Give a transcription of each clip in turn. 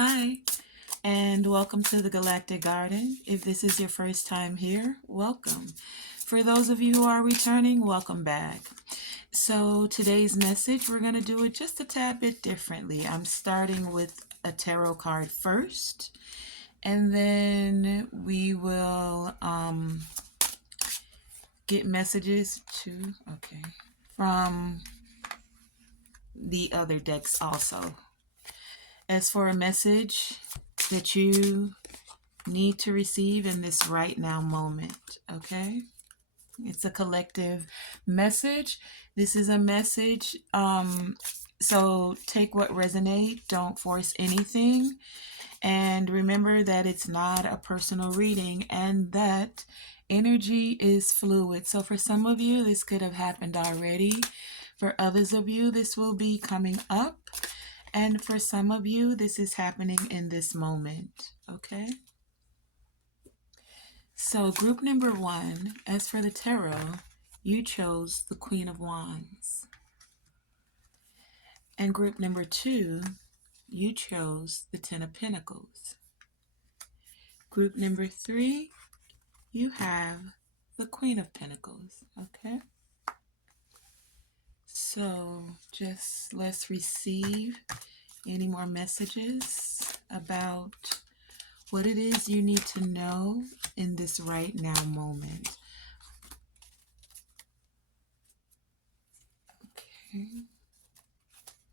Hi, and welcome to the Galactic Garden. If this is your first time here, welcome. For those of you who are returning, welcome back. So today's message, we're going to do it just a tad bit differently. I'm starting with a tarot card first, and then we will get messages from the other decks also. As for a message that you need to receive in this right now moment, okay? It's a collective message. This is a message, so take what resonates, don't force anything, and remember that it's not a personal reading and that energy is fluid. So for some of you, this could have happened already. For others of you, this will be coming up. And for some of you, this is happening in this moment, okay? So group number one, as for the tarot, you chose the Queen of Wands. And group number two, you chose the Ten of Pentacles. Group number three, you have the Queen of Pentacles, okay? So just let's receive any more messages about what it is you need to know in this right now moment. Okay.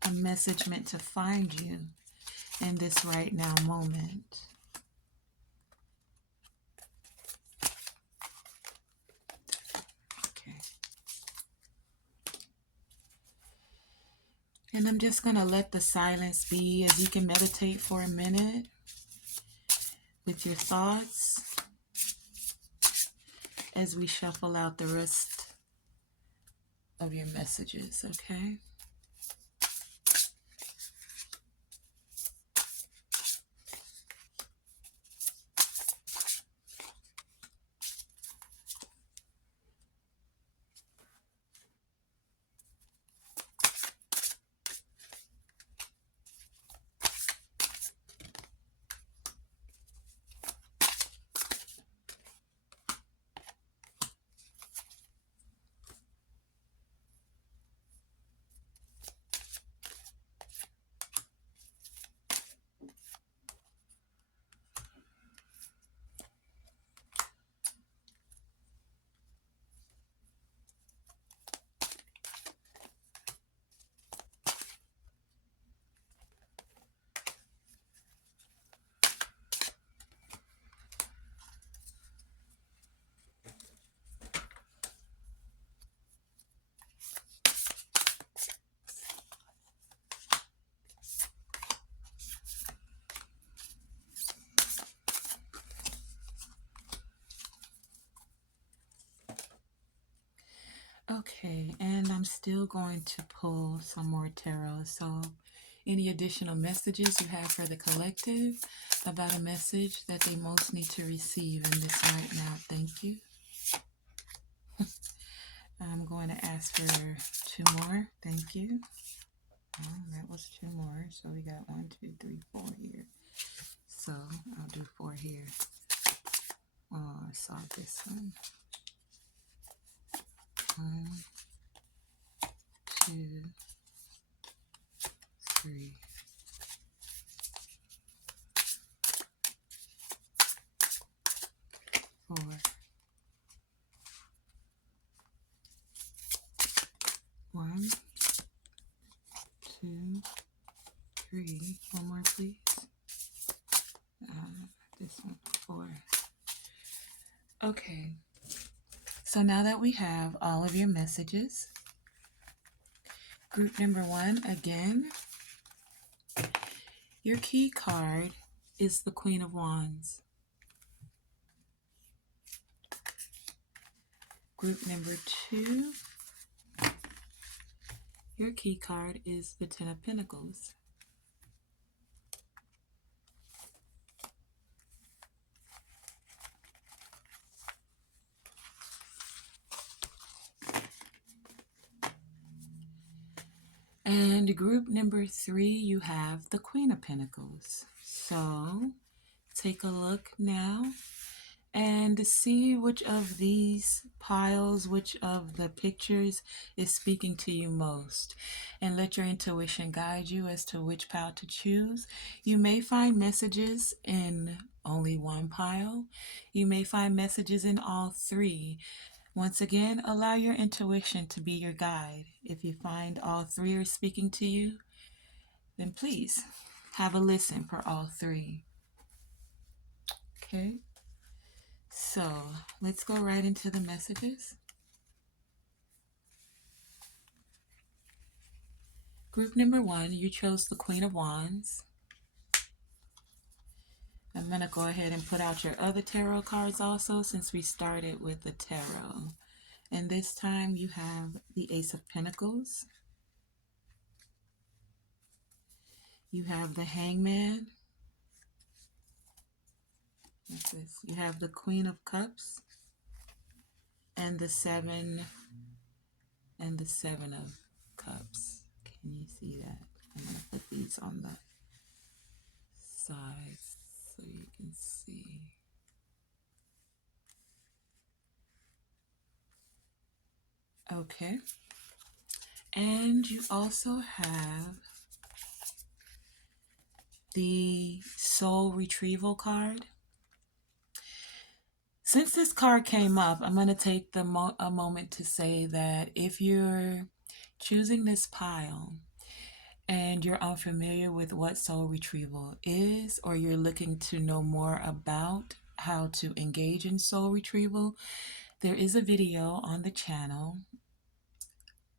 A message meant to find you in this right now moment. Okay. And I'm just going to let the silence be as you can meditate for a minute with your thoughts as we shuffle out the rest of your messages, okay? Okay, and I'm still going to pull some more tarot. So any additional messages you have for the collective about a message that they most need to receive in this right now, thank you. I'm going to ask for two more, thank you. Oh, that was two more, so we got 1, 2, 3, 4 here. So I'll do 4 here. Oh, I saw this one. 1, 2, 3. 4. 1, 2, 3. One more, please. This one, 4. Okay. So now that we have all of your messages, group number one, again, your key card is the Queen of Wands. Group number two, your key card is the Ten of Pentacles. And And group number 3, you have the Queen of Pentacles. So take a look now and see which of these piles, which of the pictures is speaking to you most. And let your intuition guide you as to which pile to choose. You may find messages in only one pile. You may find messages in all 3. Once again, allow your intuition to be your guide. If you find all 3 are speaking to you, then please have a listen for all 3. Okay, so let's go right into the messages. Group number 1, you chose the Queen of Wands. I'm going to go ahead and put out your other tarot cards also, since we started with the tarot. And this time you have the Ace of Pentacles. You have the Hangman. What's this? You have the Queen of Cups. And the 7 of Cups. Can you see that? I'm going to put these on the sides so you can see. Okay. And you also have the Soul Retrieval card. Since this card came up, I'm going to take a moment to say that if you're choosing this pile and you're unfamiliar with what soul retrieval is, or you're looking to know more about how to engage in soul retrieval, there is a video on the channel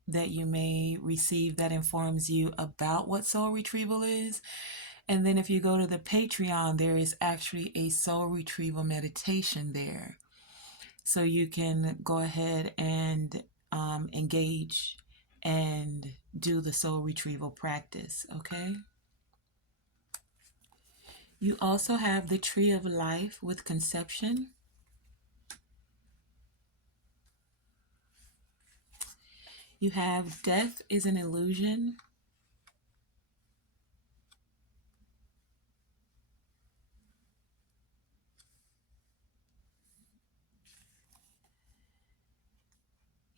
that you may receive that informs you about what soul retrieval is. And then if you go to the Patreon, there is actually a soul retrieval meditation there. So you can go ahead and engage and do the soul retrieval practice, okay? You also have the Tree of Life with Conception. You have Death is an Illusion.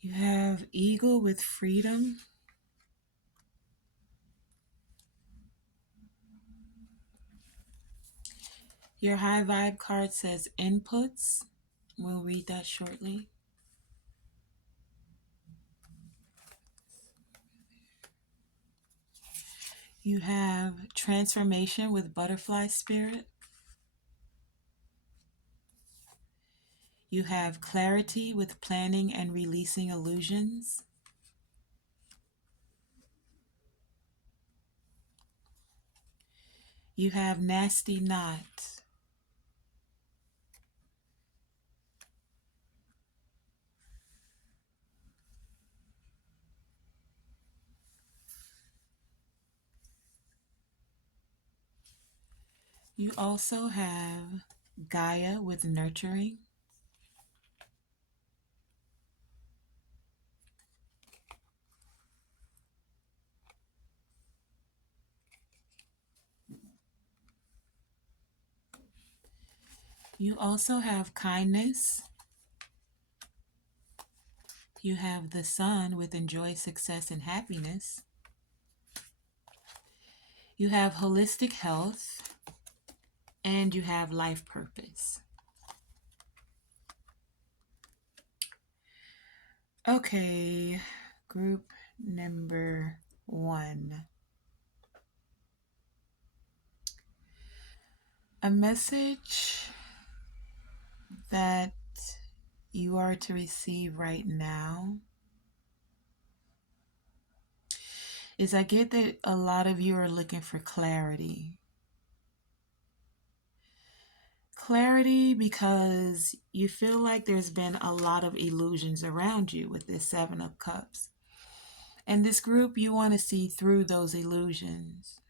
You have Eagle with Freedom. Your high vibe card says Inputs. We'll read that shortly. You have Transformation with Butterfly Spirit. You have Clarity with Planning and Releasing Illusions. You have Nasty Knot. You also have Gaia with Nurturing. You also have Kindness. You have the Sun with Enjoy Success and Happiness. You have Holistic Health. And you have Life Purpose. Okay, group number 1. A message that you are to receive right now is, I get that a lot of you are looking for clarity. Clarity because you feel like there's been a lot of illusions around you with this 7 of Cups. And this group, you want to see through those illusions.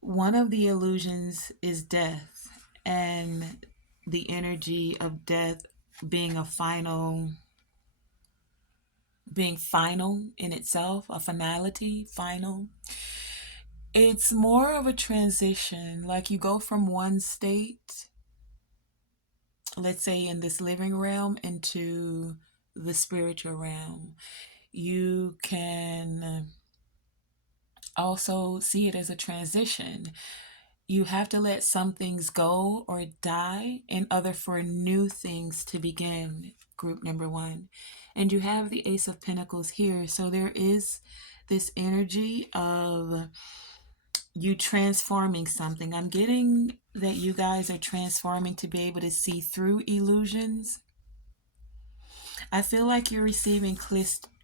One of the illusions is death, and the energy of death being a final being final in itself, a finality, final. It's more of a transition, like you go from one state, let's say in this living realm, into the spiritual realm. You can also see it as a transition. You have to let some things go or die in order for new things to begin, group number one. And you have the Ace of Pentacles here. So there is this energy of you transforming something. I'm getting that you guys are transforming to be able to see through illusions. I feel like you're receiving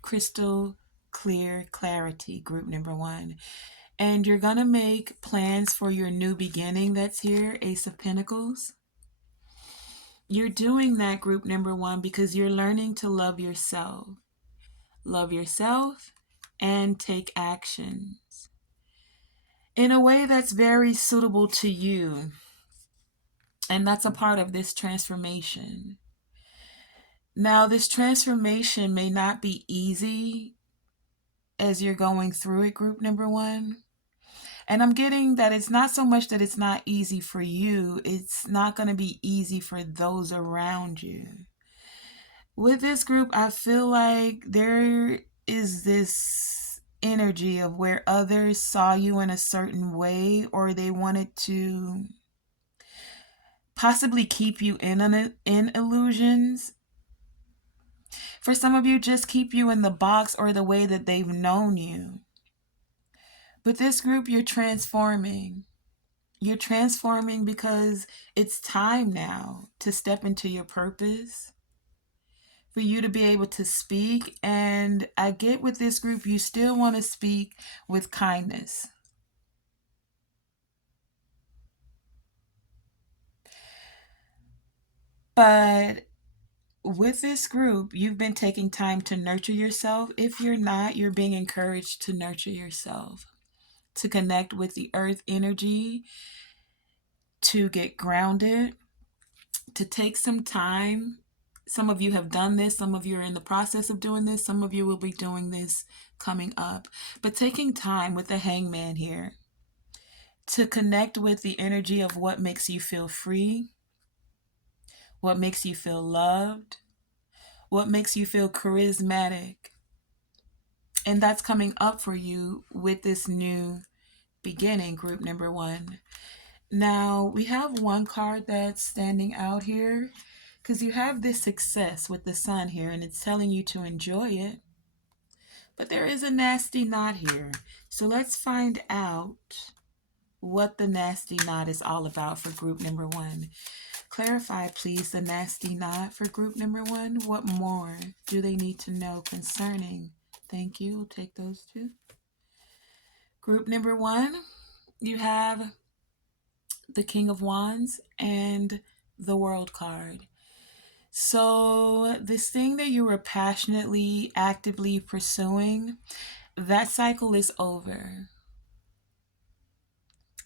crystal clear clarity, group number one. And you're going to make plans for your new beginning that's here, Ace of Pentacles. You're doing that, group number one, because you're learning to love yourself. Love yourself and take actions in a way that's very suitable to you. And that's a part of this transformation. Now, this transformation may not be easy as you're going through it, group number one. And I'm getting that it's not so much that it's not easy for you, it's not going to be easy for those around you. With this group, I feel like there is this energy of where others saw you in a certain way, or they wanted to possibly keep you in illusions. For some of you, just keep you in the box or the way that they've known you. But this group, you're transforming. You're transforming because it's time now to step into your purpose, for you to be able to speak. And I get with this group, you still want to speak with kindness. But with this group, you've been taking time to nurture yourself. If you're not, you're being encouraged to nurture yourself, to connect with the earth energy, to get grounded, to take some time. Some of you have done this. Some of you are in the process of doing this. Some of you will be doing this coming up. But taking time with the Hangman here to connect with the energy of what makes you feel free, what makes you feel loved, what makes you feel charismatic. And that's coming up for you with this new beginning, group number one. Now, we have one card that's standing out here because you have this success with the sun here, and it's telling you to enjoy it. But there is a nasty knot here. So let's find out what the nasty knot is all about for group number one. Clarify, please, the nasty knot for group number one. What more do they need to know concerning? Thank you. We'll take those two. Group number one, you have the King of Wands and the World card. So this thing that you were passionately, actively pursuing, that cycle is over.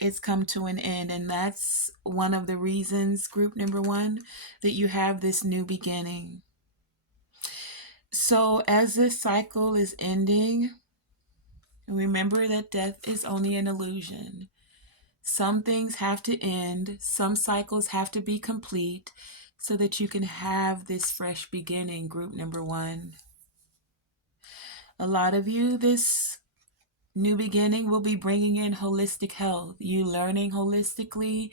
It's come to an end, and that's one of the reasons, group number one, that you have this new beginning. So as this cycle is ending, remember that death is only an illusion. Some things have to end, some cycles have to be complete so that you can have this fresh beginning, group number one. A lot of you, this new beginning will be bringing in holistic health. You learning holistically,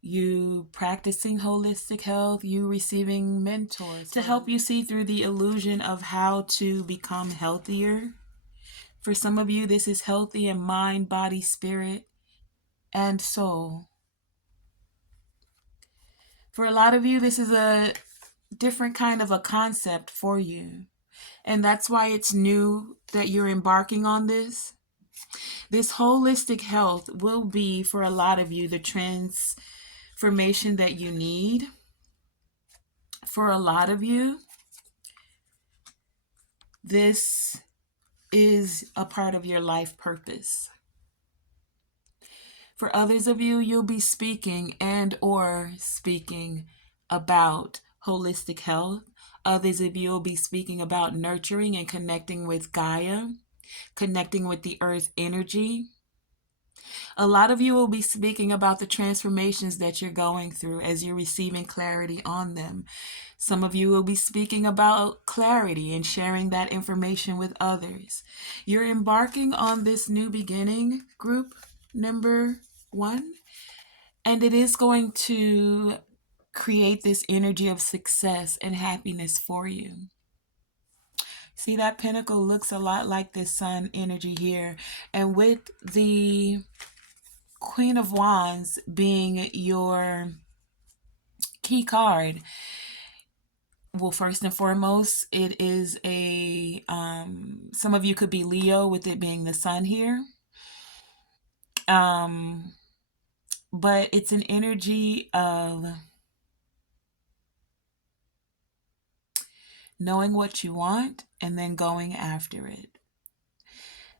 you practicing holistic health, you receiving mentors to help you see through the illusion of how to become healthier. For some of you, this is healthy in mind, body, spirit, and soul. For a lot of you, this is a different kind of a concept for you. And that's why it's new that you're embarking on this. This holistic health will be, for a lot of you, the transformation that you need. For a lot of you, this is a part of your life purpose. For others of you, you'll be speaking about holistic health, Others of you will be speaking about nurturing and connecting with Gaia, connecting with the earth energy. A lot of you will be speaking about the transformations that you're going through as you're receiving clarity on them. Some of you will be speaking about clarity and sharing that information with others. You're embarking on this new beginning, group number 1, and it is going to create this energy of success and happiness for you. See, that pentacle looks a lot like this sun energy here. And with the Queen of Wands being your key card, well, first and foremost, it is some of you could be Leo with it being the sun here. But it's an energy of knowing what you want and then going after it.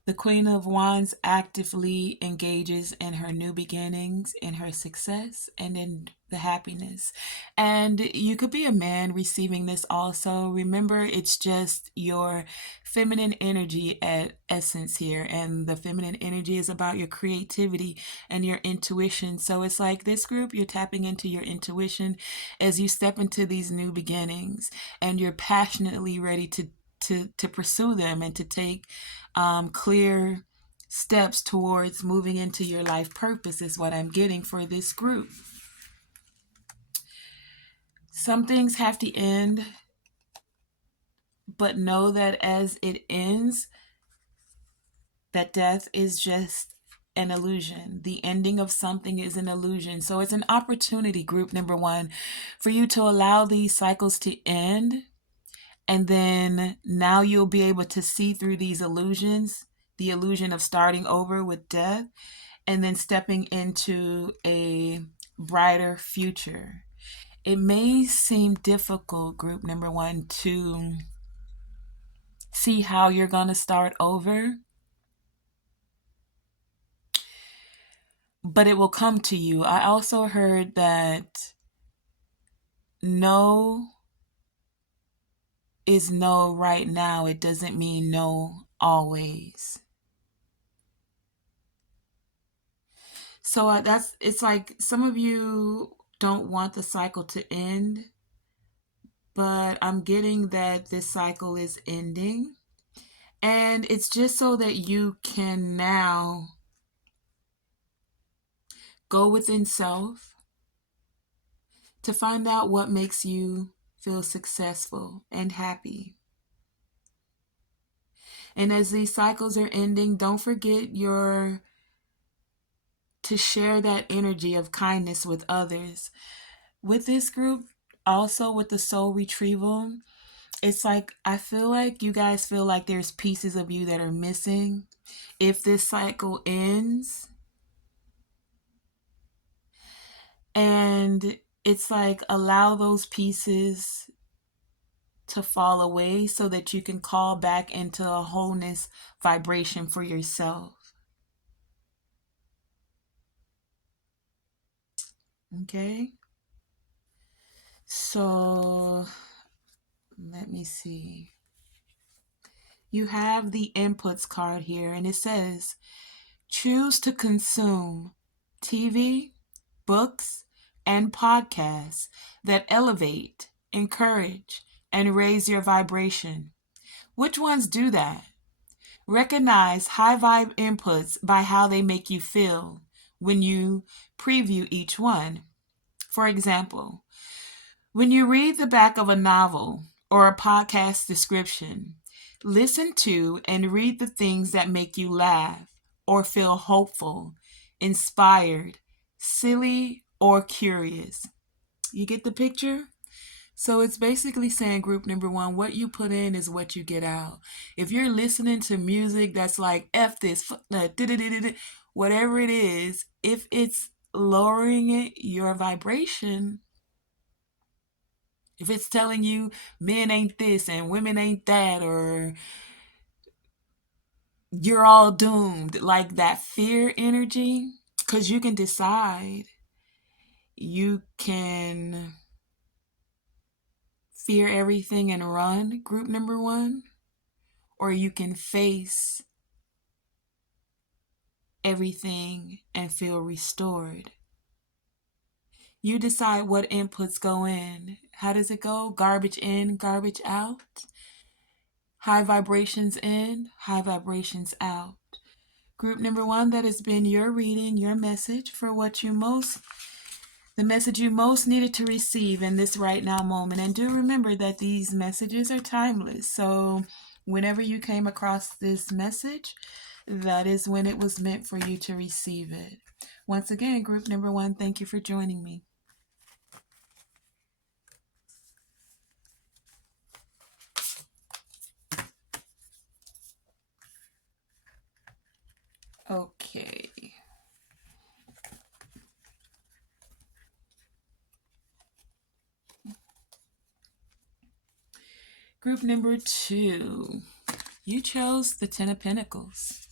The Queen of Wands actively engages in her new beginnings, in her success, and in the happiness. And you could be a man receiving this also. Remember, it's just your feminine energy at essence here. And the feminine energy is about your creativity and your intuition. So it's like this group, you're tapping into your intuition as you step into these new beginnings. And you're passionately ready to pursue them and to take clear steps towards moving into your life purpose is what I'm getting for this group. Some things have to end, but know that as it ends, that death is just an illusion. The ending of something is an illusion. So it's an opportunity, group number 1, for you to allow these cycles to end. And then now you'll be able to see through these illusions, the illusion of starting over with death, and then stepping into a brighter future. It may seem difficult, group number 1, to see how you're going to start over, but it will come to you. I also heard that no is no right now. It doesn't mean no always. So it's like some of you don't want the cycle to end, but I'm getting that this cycle is ending. And it's just so that you can now go within self to find out what makes you feel successful and happy. And as these cycles are ending, don't forget to share that energy of kindness with others. With this group, also with the soul retrieval, it's like I feel like you guys feel like there's pieces of you that are missing. If this cycle ends, and it's like allow those pieces to fall away so that you can call back into a wholeness vibration for yourself. Okay? So let me see. You have the inputs card here, and it says, choose to consume TV, books, and podcasts that elevate, encourage, and raise your vibration. Which ones do that? Recognize high vibe inputs by how they make you feel when you preview each one. For example, when you read the back of a novel or a podcast description, listen to and read the things that make you laugh or feel hopeful, inspired, silly, or curious. You get the picture? So it's basically saying, group number 1, what you put in is what you get out. If you're listening to music that's like F this, whatever it is, if it's lowering your vibration, if it's telling you men ain't this and women ain't that, or you're all doomed, like that fear energy, because you can decide, you can fear everything and run, group number one, or you can face everything and feel restored. You decide what inputs go in. How does it go? Garbage in, garbage out. High vibrations in, high vibrations out. Group number one, that has been your reading, your message for the message you most needed to receive in this right now moment. And do remember that these messages are timeless. So whenever you came across this message, that is when it was meant for you to receive it. Once again, group number one, thank you for joining me. Okay. Group number two, you chose the Ten of Pentacles.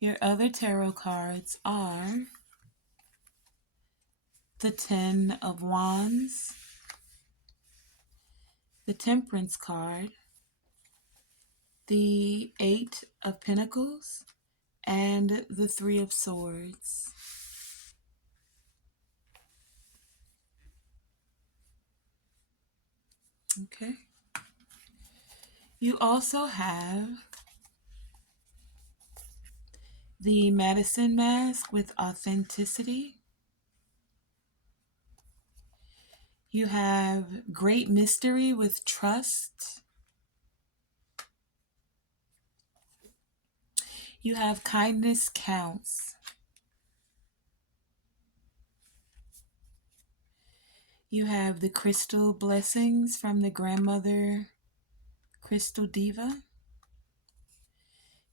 Your other tarot cards are the Ten of Wands, the Temperance card, the Eight of Pentacles, and the Three of Swords. Okay. You also have the Medicine Mask with Authenticity. You have Great Mystery with Trust. You have Kindness Counts. You have the Crystal Blessings from the Grandmother Crystal Diva.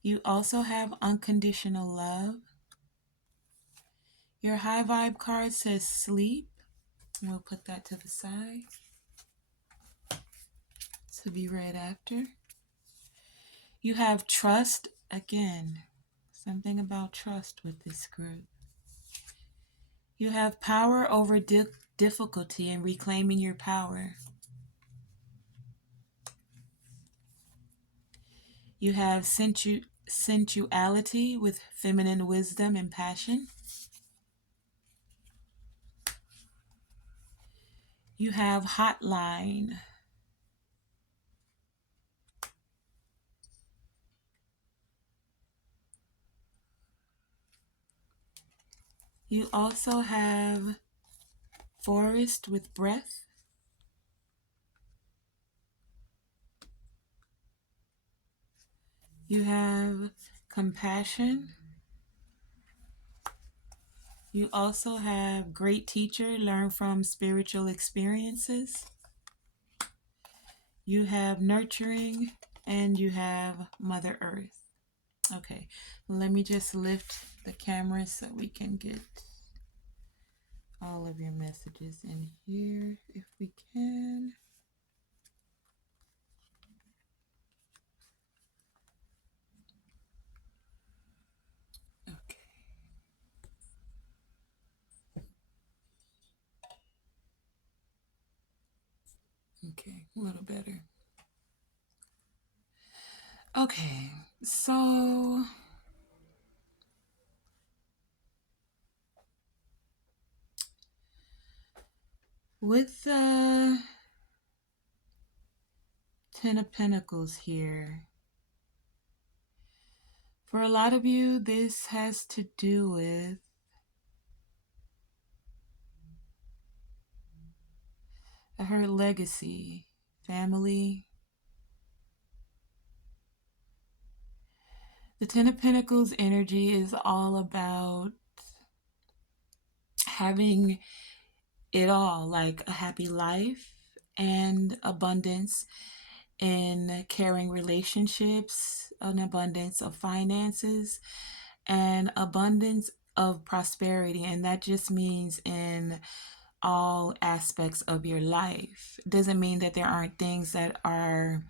You also have Unconditional Love. Your high vibe card says Sleep. We'll put that to the side to be read after. You have Trust. Again, something about trust with this group. You have Power over difficulty and reclaiming your power. You have sensuality with feminine wisdom and passion. You have Hotline. You also have Forest with Breath. You have Compassion. You also have Great Teacher, learn from spiritual experiences. You have Nurturing, and you have Mother Earth. Okay, let me just lift the camera so we can get all of your messages in here if we can. Okay. Okay, a little better. Okay, so with the Ten of Pentacles here, for a lot of you, this has to do with her legacy, family. The Ten of Pentacles energy is all about having it all, like a happy life and abundance in caring relationships, an abundance of finances, and abundance of prosperity. And that just means in all aspects of your life. It doesn't mean that there aren't things that are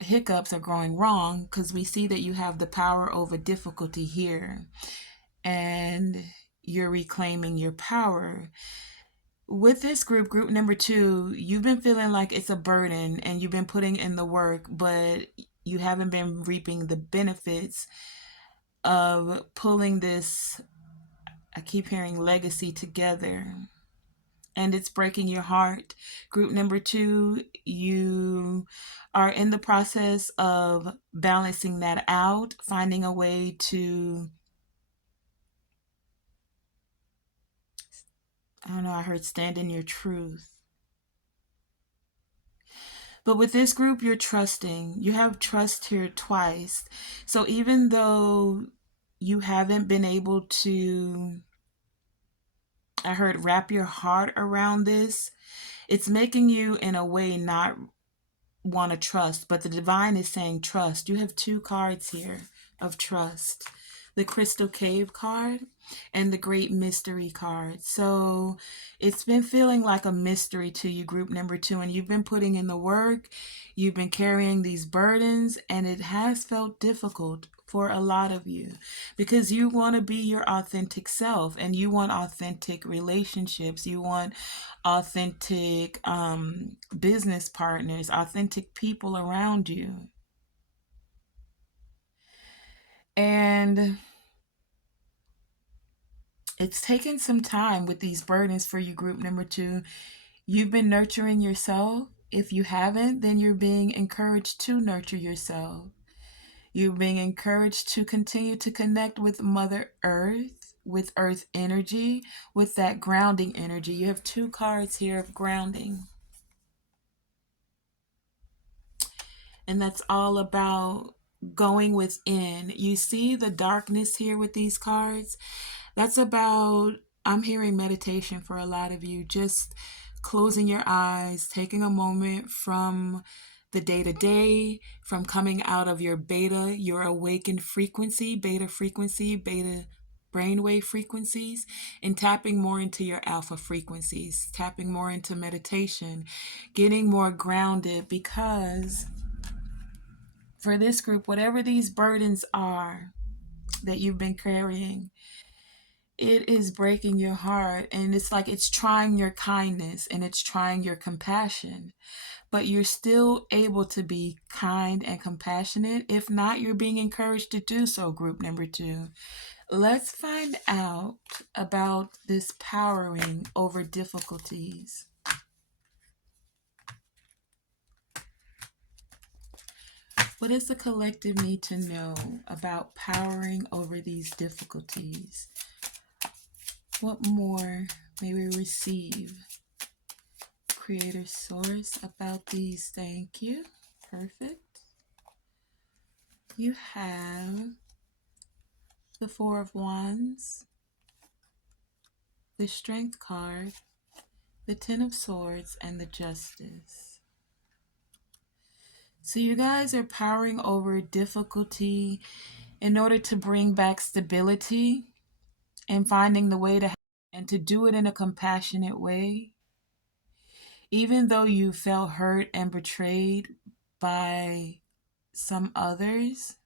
hiccups or going wrong, because we see that you have the power over difficulty here and you're reclaiming your power. With this group, group number 2, you've been feeling like it's a burden and you've been putting in the work, but you haven't been reaping the benefits of pulling this, I keep hearing, legacy together. And it's breaking your heart. Group number 2, you are in the process of balancing that out, finding a way to, I don't know, I heard stand in your truth. But with this group, you're trusting. You have trust here twice. So even though you haven't been able to, I heard, wrap your heart around this, it's making you in a way not want to trust. But the divine is saying trust. You have 2 cards here of trust. The Crystal Cave card and the Great Mystery card. So it's been feeling like a mystery to you, group number 2, and you've been putting in the work, you've been carrying these burdens, and it has felt difficult for a lot of you because you want to be your authentic self and you want authentic relationships, you want authentic business partners, authentic people around you. And it's taken some time with these burdens for you, group number 2. You've been nurturing yourself. If you haven't, then you're being encouraged to nurture yourself. You're being encouraged to continue to connect with Mother Earth, with Earth energy, with that grounding energy. You have 2 cards here of grounding. And that's all about going within. You see the darkness here with these cards? That's about, I'm hearing meditation for a lot of you. Just closing your eyes, taking a moment from the day to day, from coming out of your beta, your awakened frequency, beta brainwave frequencies, and tapping more into your alpha frequencies, tapping more into meditation, getting more grounded, because for this group, whatever these burdens are that you've been carrying, it is breaking your heart, and it's like it's trying your kindness and it's trying your compassion, but you're still able to be kind and compassionate. If not, you're being encouraged to do so, group number 2. Let's find out about this powering over difficulties. What does the collective need to know about powering over these difficulties? What more may we receive? Creator Source about these. Thank you. Perfect. You have the 4 of Wands, the Strength card, the 10 of Swords, and the Justice. So you guys are powering over difficulty in order to bring back stability and finding the way to, and to do it in a compassionate way. Even though you felt hurt and betrayed by some others,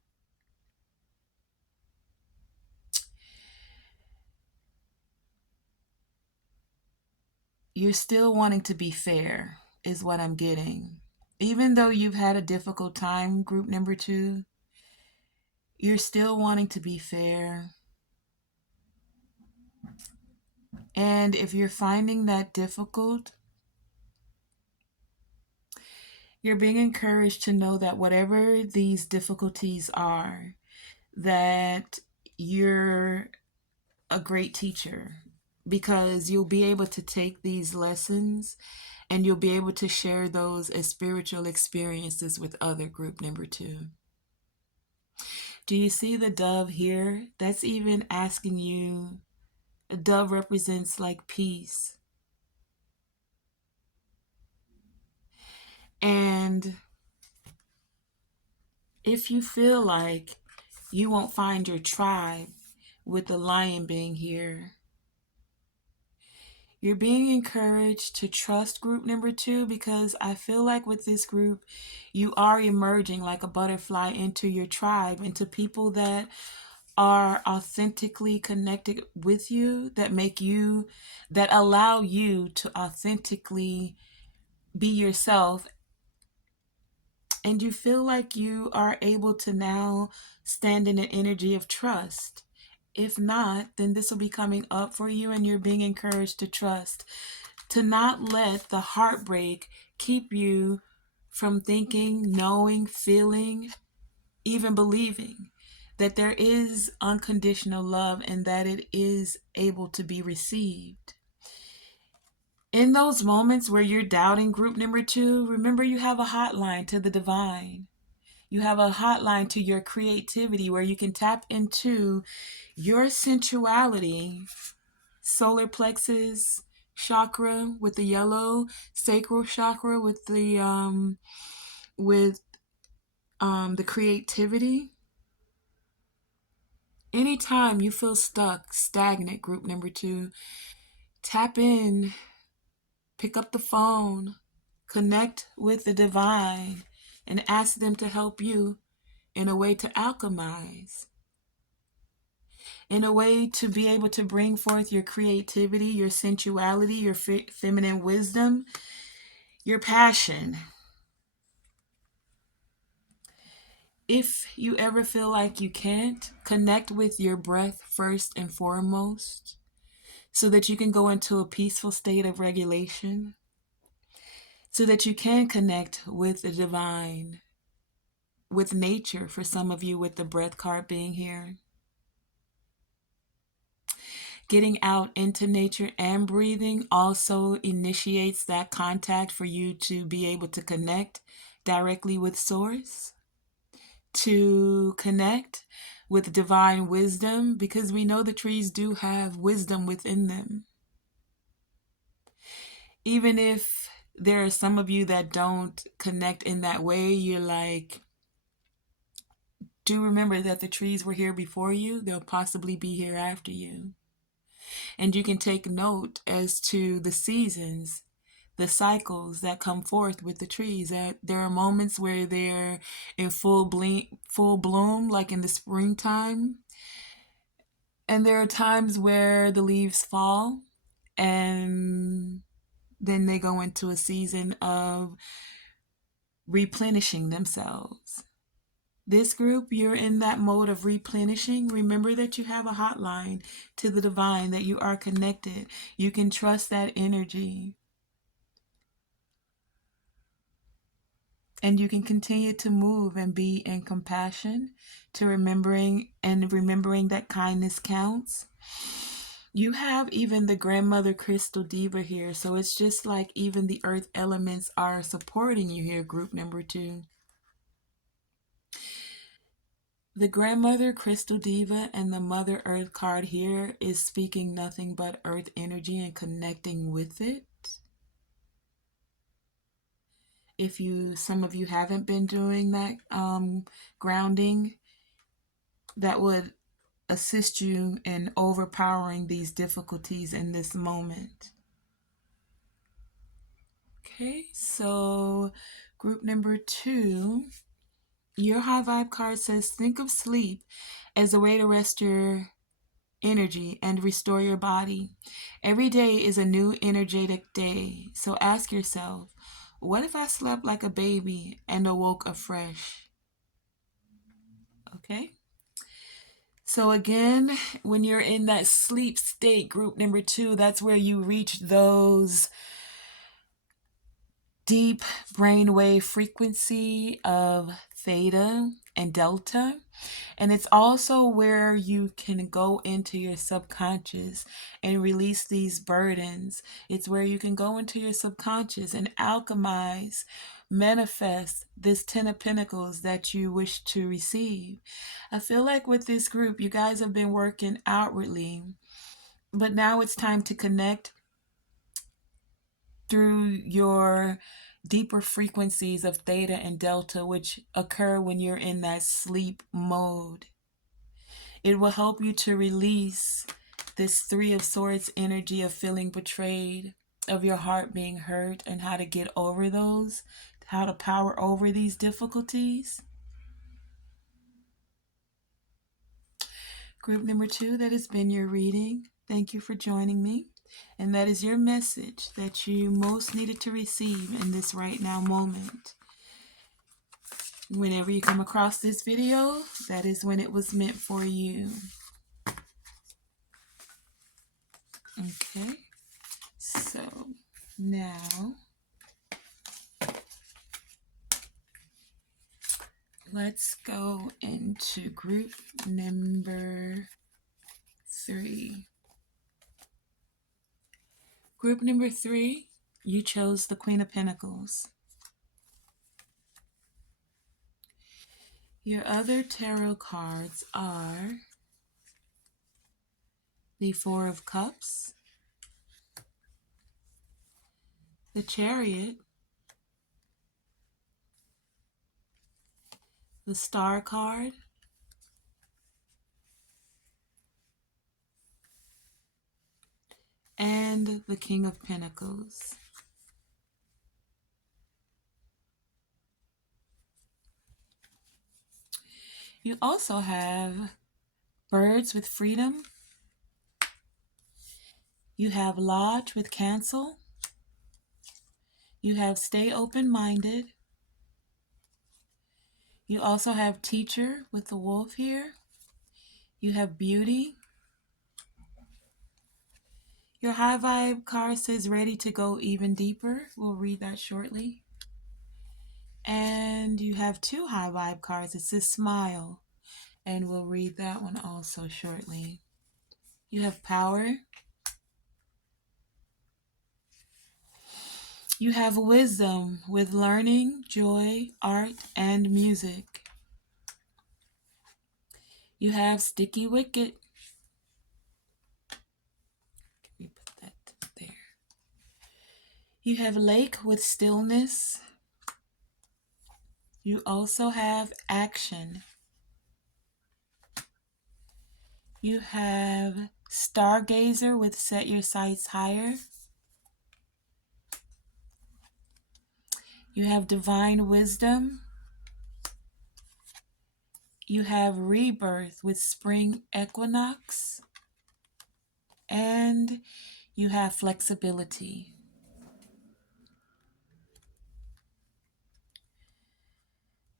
you're still wanting to be fair, is what I'm getting. Even though you've had a difficult time, group number 2, you're still wanting to be fair. And if you're finding that difficult, you're being encouraged to know that whatever these difficulties are, that you're a great teacher, because you'll be able to take these lessons and you'll be able to share those as spiritual experiences with other, group number 2. Do you see the dove here? That's even asking you, a dove represents like peace. And if you feel like you won't find your tribe with the lion being here, you're being encouraged to trust, group number 2, because I feel like with this group, you are emerging like a butterfly into your tribe, into people that are authentically connected with you, that allow you to authentically be yourself, and you feel like you are able to now stand in an energy of trust. If not, then this will be coming up for you, and you're being encouraged to trust, to not let the heartbreak keep you from thinking, knowing, feeling, even believing that there is unconditional love and that it is able to be received. In those moments where you're doubting, group number 2, remember you have a hotline to the divine. You have a hotline to your creativity where you can tap into your sensuality, solar plexus chakra with the yellow, sacral chakra with the creativity. Anytime you feel stuck, stagnant, group number 2, tap in, pick up the phone, connect with the divine, and ask them to help you in a way to alchemize, in a way to be able to bring forth your creativity, your sensuality, your feminine wisdom, your passion. If you ever feel like you can't, connect with your breath first and foremost so that you can go into a peaceful state of regulation, so that you can connect with the divine, with nature, for some of you with the breath card being here. Getting out into nature and breathing also initiates that contact for you to be able to connect directly with source, to connect with divine wisdom, because we know the trees do have wisdom within them. Even if there are some of you that don't connect in that way, you're like, do remember that the trees were here before you. They'll possibly be here after you. And you can take note as to the seasons, the cycles that come forth with the trees. That there are moments where they're in full bloom, like in the springtime. And there are times where the leaves fall and then they go into a season of replenishing themselves. This group, you're in that mode of replenishing. Remember that you have a hotline to the divine, that you are connected. You can trust that energy. And you can continue to move and be in compassion, to remembering that kindness counts. You have even the grandmother crystal diva here, so it's just like even the earth elements are supporting you here, group number 2. The grandmother crystal diva and the mother earth card here is speaking nothing but earth energy and connecting with it. If some of you haven't been doing that grounding, that would assist you in overpowering these difficulties in this moment. Okay, so group number 2, your high vibe card says, think of sleep as a way to rest your energy and restore your body. Every day is a new energetic day. So ask yourself, what if I slept like a baby and awoke afresh? Okay. So again, when you're in that sleep state, group number 2, that's where you reach those deep brainwave frequency of theta and delta. And it's also where you can go into your subconscious and release these burdens. It's where you can go into your subconscious and alchemize, manifest this 10 of Pentacles that you wish to receive. I feel like with this group, you guys have been working outwardly, but now it's time to connect through your deeper frequencies of theta and delta, which occur when you're in that sleep mode. It will help you to release this 3 of Swords energy of feeling betrayed, of your heart being hurt, and how to get over those, how to power over these difficulties. Group number 2, that has been your reading. Thank you for joining me. And that is your message that you most needed to receive in this right now moment. Whenever you come across this video, that is when it was meant for you. Okay, so now let's go into group number 3. Group number 3, you chose the Queen of Pentacles. Your other tarot cards are the Four of Cups, the Chariot, the Star card, and the King of Pentacles. You also have Birds with Freedom. You have Lodge with Cancel. You have Stay Open-Minded. You also have Teacher with the Wolf here. You have Beauty. Your High Vibe card says Ready to Go Even Deeper. We'll read that shortly. And you have 2 High Vibe cards. It says Smile. And we'll read that one also shortly. You have Power. You have Wisdom with Learning, Joy, Art, and Music. You have Sticky Wicket. Let me put that there. You have Lake with Stillness. You also have Action. You have Stargazer with Set Your Sights Higher. You have Divine Wisdom. You have Rebirth with Spring Equinox. And you have Flexibility.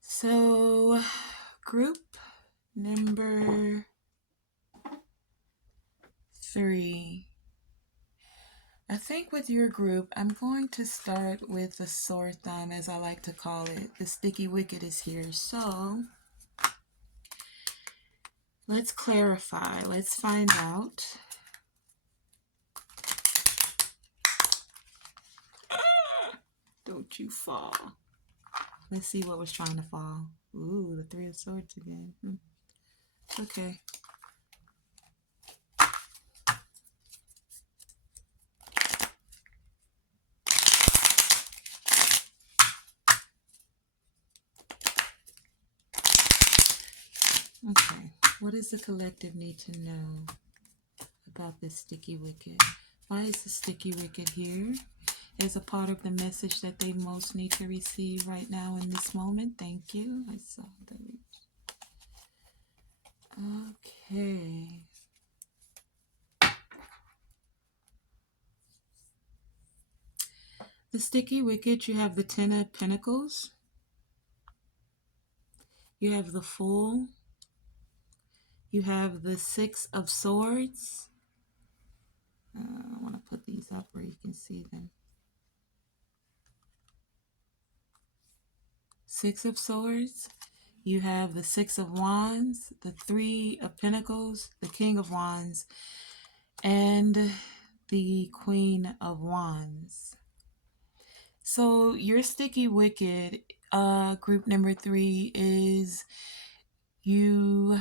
So, group number 3. I think with your group, I'm going to start with the sore thumb, as I like to call it. The Sticky Wicket is here. So, let's clarify. Let's find out. Don't you fall. Let's see what was trying to fall. Ooh, the 3 of Swords again. Okay. Okay. What does the collective need to know about this Sticky Wicket? Why is the Sticky Wicket here? As a part of the message that they most need to receive right now in this moment. Thank you. I saw that. Okay. The Sticky Wicket, you have the 10 of Pentacles. You have the Fool. You have the 6 of Swords. I want to put these up where you can see them. 6 of Swords. You have the 6 of Wands, the 3 of Pentacles, the King of Wands, and the Queen of Wands. So your Sticky Wicket, group number 3, is you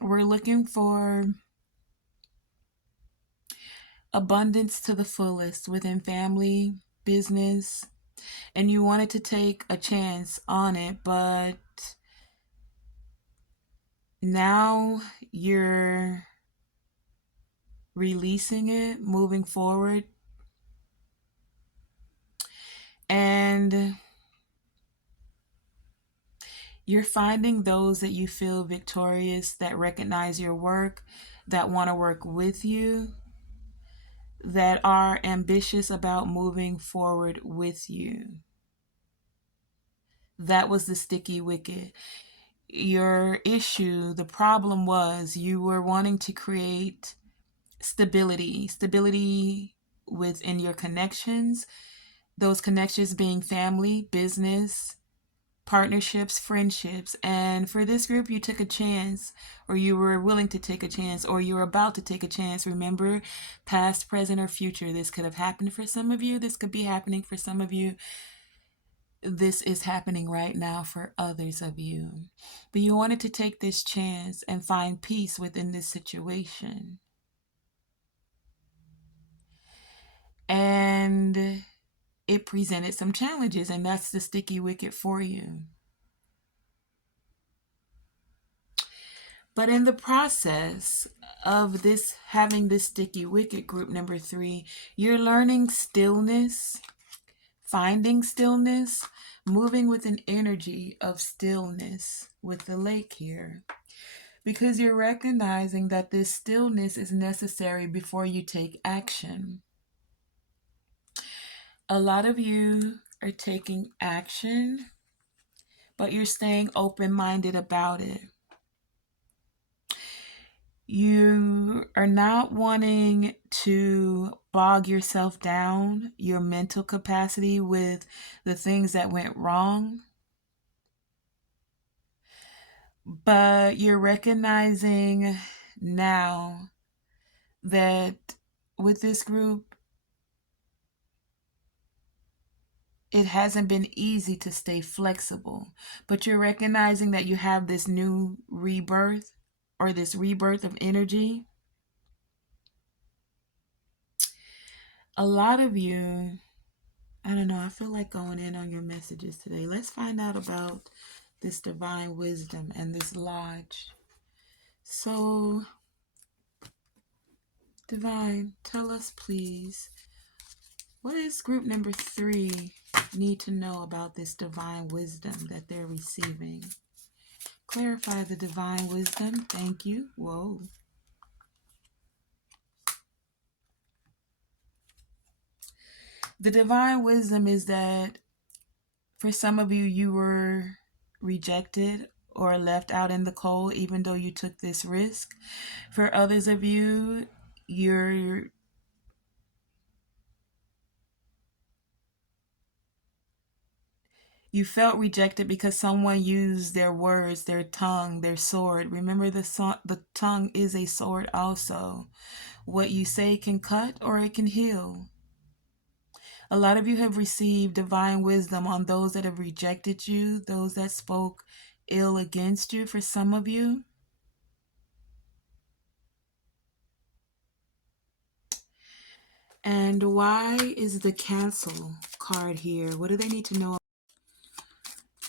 were looking for abundance to the fullest within family, business, and you wanted to take a chance on it, but now you're releasing it, moving forward, and You're finding those that you feel victorious, that recognize your work, that want to work with you, that are ambitious about moving forward with you. That was the sticky wicket. Your issue, the problem was you were wanting to create stability within your connections, those connections being family, business, partnerships, friendships. And for this group, you took a chance, or you were willing to take a chance, or you were about to take a chance. Remember, past, present, or future. This could have happened for some of you. This could be happening for some of you. This is happening right now for others of you. But you wanted to take this chance and find peace within this situation. And it presented some challenges, and that's the sticky wicket for you. But in the process of this, having this sticky wicket, group number 3, you're learning stillness, finding stillness, moving with an energy of stillness with the lake here. Because you're recognizing that this stillness is necessary before you take action. A lot of you are taking action, but you're staying open-minded about it. You are not wanting to bog yourself down, your mental capacity, with the things that went wrong. But you're recognizing now that with this group, it hasn't been easy to stay flexible. But you're recognizing that you have this new rebirth, or this rebirth of energy. A lot of you, I don't know, I feel like going in on your messages today. Let's find out about this divine wisdom and this lodge. So, divine, tell us please, what does group number 3 need to know about this divine wisdom that they're receiving? Clarify the divine wisdom. Thank you. Whoa. The divine wisdom is that for some of you, you were rejected or left out in the cold, even though you took this risk. For others of you, you felt rejected because someone used their words, their tongue, their sword. Remember, the tongue is a sword also. What you say can cut or it can heal. A lot of you have received divine wisdom on those that have rejected you, those that spoke ill against you for some of you. And why is the cancel card here? What do they need to know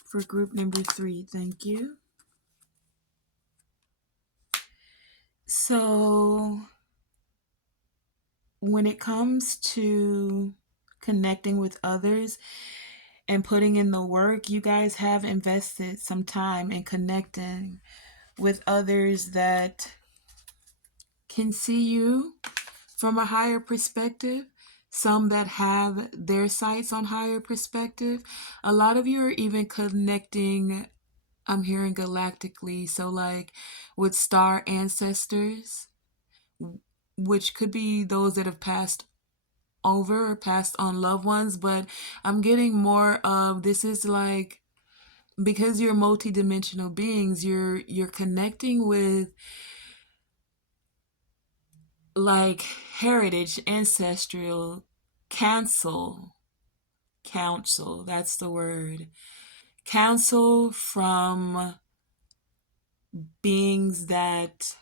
for group number 3? Thank you. So when it comes to connecting with others and putting in the work, you guys have invested some time in connecting with others that can see you from a higher perspective, some that have their sights on higher perspective. A lot of you are even connecting, I'm hearing galactically, so like with star ancestors, which could be those that have passed over or passed on loved ones. But I'm getting more of, this is like, because you're multidimensional beings, you're connecting with like heritage, ancestral, council, that's the word. Counsel from beings that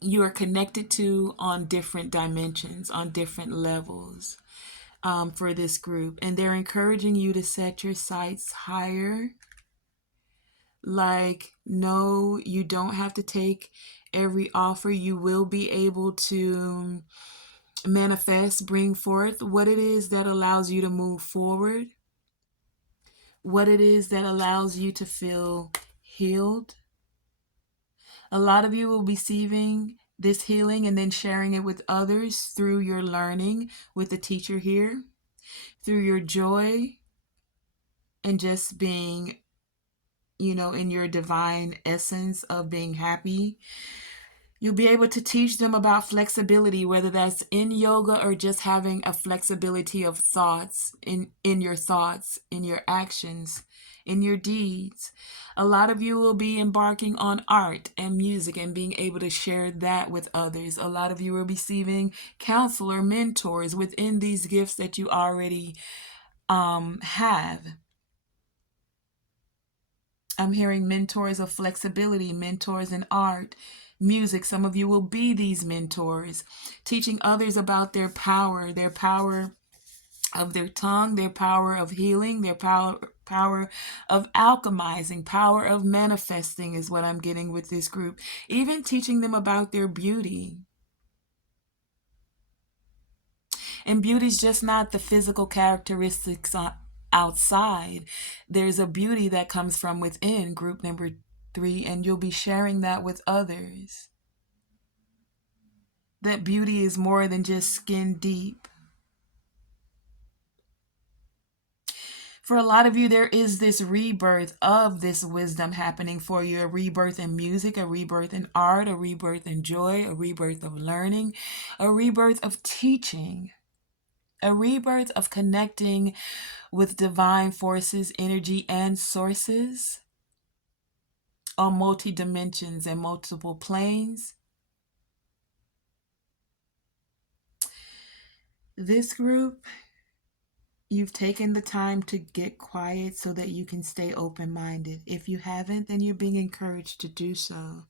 you are connected to on different dimensions, on different levels, for this group. And they're encouraging you to set your sights higher. Like, no, you don't have to take every offer. You will be able to manifest, bring forth what it is that allows you to move forward. what it is that allows you to feel healed. A lot of you will be receiving this healing and then sharing it with others through your learning with the teacher here, through your joy and just being, in your divine essence of being happy. You'll be able to teach them about flexibility, whether that's in yoga or just having a flexibility of thoughts, in your thoughts, in your actions, in your deeds. A lot of you will be embarking on art and music and being able to share that with others. A lot of you will be receiving counselor mentors within these gifts that you already have. I'm hearing mentors of flexibility, mentors in art, music. Some of you will be these mentors, teaching others about their power of their tongue, their power of healing, their power of alchemizing, power of manifesting is what I'm getting with this group. Even teaching them about their beauty. And beauty is just not the physical characteristics outside. There's a beauty that comes from within, group number 3, and you'll be sharing that with others. That beauty is more than just skin deep. For a lot of you, there is this rebirth of this wisdom happening for you. A rebirth in music, a rebirth in art, a rebirth in joy, a rebirth of learning, a rebirth of teaching, a rebirth of connecting with divine forces, energy, and sources on multi-dimensions and multiple planes. This group, you've taken the time to get quiet so that you can stay open-minded. If you haven't, then you're being encouraged to do so.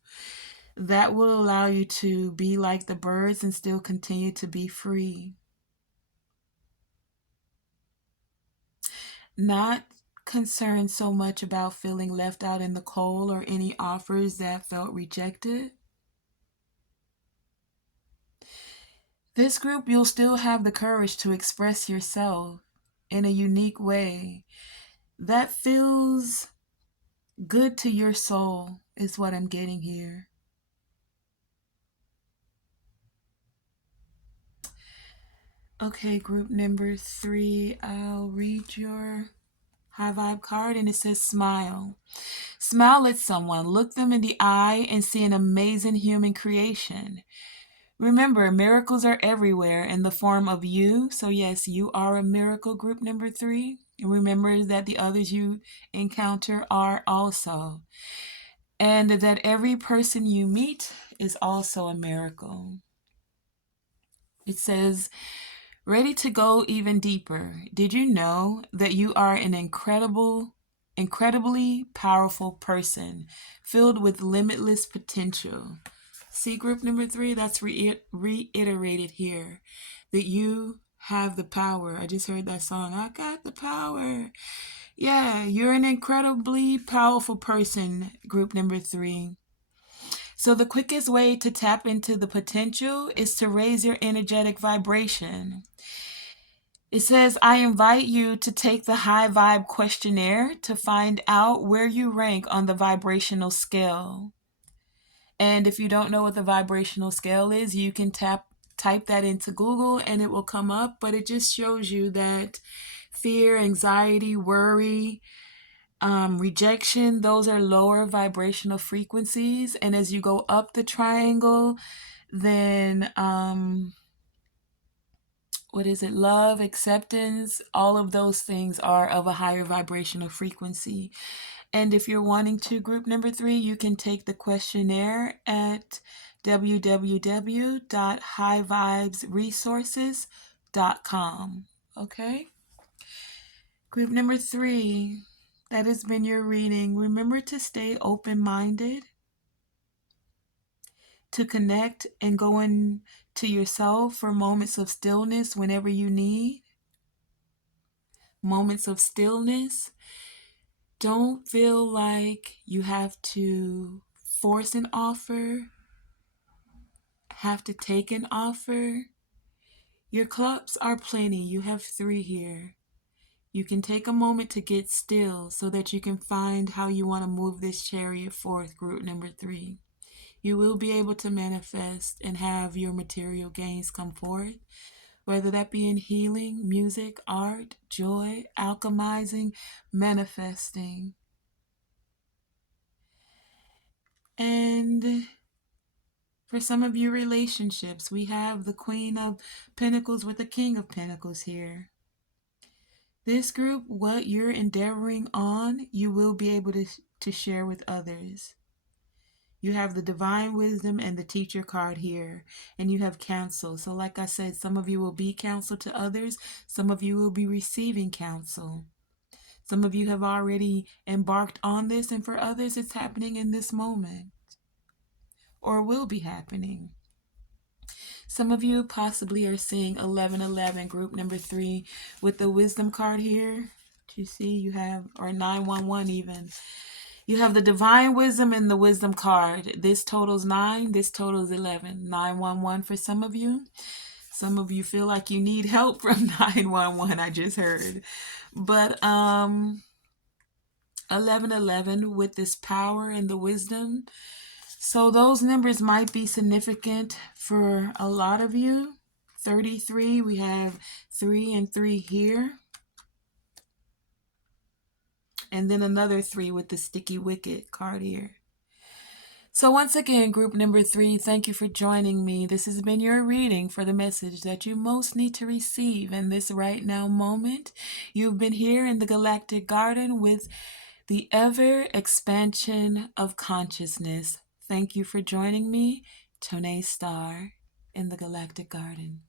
That will allow you to be like the birds and still continue to be free. Not concerned so much about feeling left out in the cold or any offers that felt rejected. This group, you'll still have the courage to express yourself in a unique way that feels good to your soul, is what I'm getting here. Okay, group number 3, I'll read your high vibe card, and it says smile. Smile at someone, look them in the eye, and see an amazing human creation. Remember, miracles are everywhere in the form of you. So yes, you are a miracle, group number 3. And remember that the others you encounter are also. And that every person you meet is also a miracle. It says, ready to go even deeper. Did you know that you are an incredibly powerful person filled with limitless potential? See, group number 3, that's reiterated here, that you have the power. I just heard that song, I got the power. Yeah, you're an incredibly powerful person, group number 3. So the quickest way to tap into the potential is to raise your energetic vibration. It says, I invite you to take the high vibe questionnaire to find out where you rank on the vibrational scale. And if you don't know what the vibrational scale is, you can type that into Google and it will come up. But it just shows you that fear, anxiety, worry, rejection, those are lower vibrational frequencies. And as you go up the triangle, then love, acceptance, all of those things are of a higher vibrational frequency. And if you're wanting to, group number 3, you can take the questionnaire at www.highvibesresources.com. Okay? Group number 3, that has been your reading. Remember to stay open-minded, to connect and go into yourself for moments of stillness whenever you need. Moments of stillness. Don't feel like you have to force an offer, have to take an offer. Your cups are plenty. You have 3 here. You can take a moment to get still so that you can find how you want to move this chariot forth, group number 3. You will be able to manifest and have your material gains come forth, whether that be in healing, music, art, joy, alchemizing, manifesting. And for some of you relationships, we have the Queen of Pentacles with the King of Pentacles here. This group, what you're endeavoring on, you will be able to share with others. You have the Divine Wisdom and the Teacher card here, and you have counsel. So like I said, some of you will be counsel to others. Some of you will be receiving counsel. Some of you have already embarked on this, and for others, it's happening in this moment or will be happening. Some of you possibly are seeing 1111, group number 3, with the Wisdom card here. Do you see? You have, or 911 even. You have the Divine Wisdom and the Wisdom card. This totals 9. This totals 11. 911 for some of you. Some of you feel like you need help from 911, I just heard. But 1111 with this power and the wisdom. So those numbers might be significant for a lot of you. 33, we have 3 and 3 here. And then another 3 with the Sticky Wicket card here. So once again, group number 3, thank you for joining me. This has been your reading for the message that you most need to receive in this right now moment. You've been here in the Galactic Garden with the ever expansion of consciousness. Thank you for joining me, TonaeSTAR, in the Galactic Garden.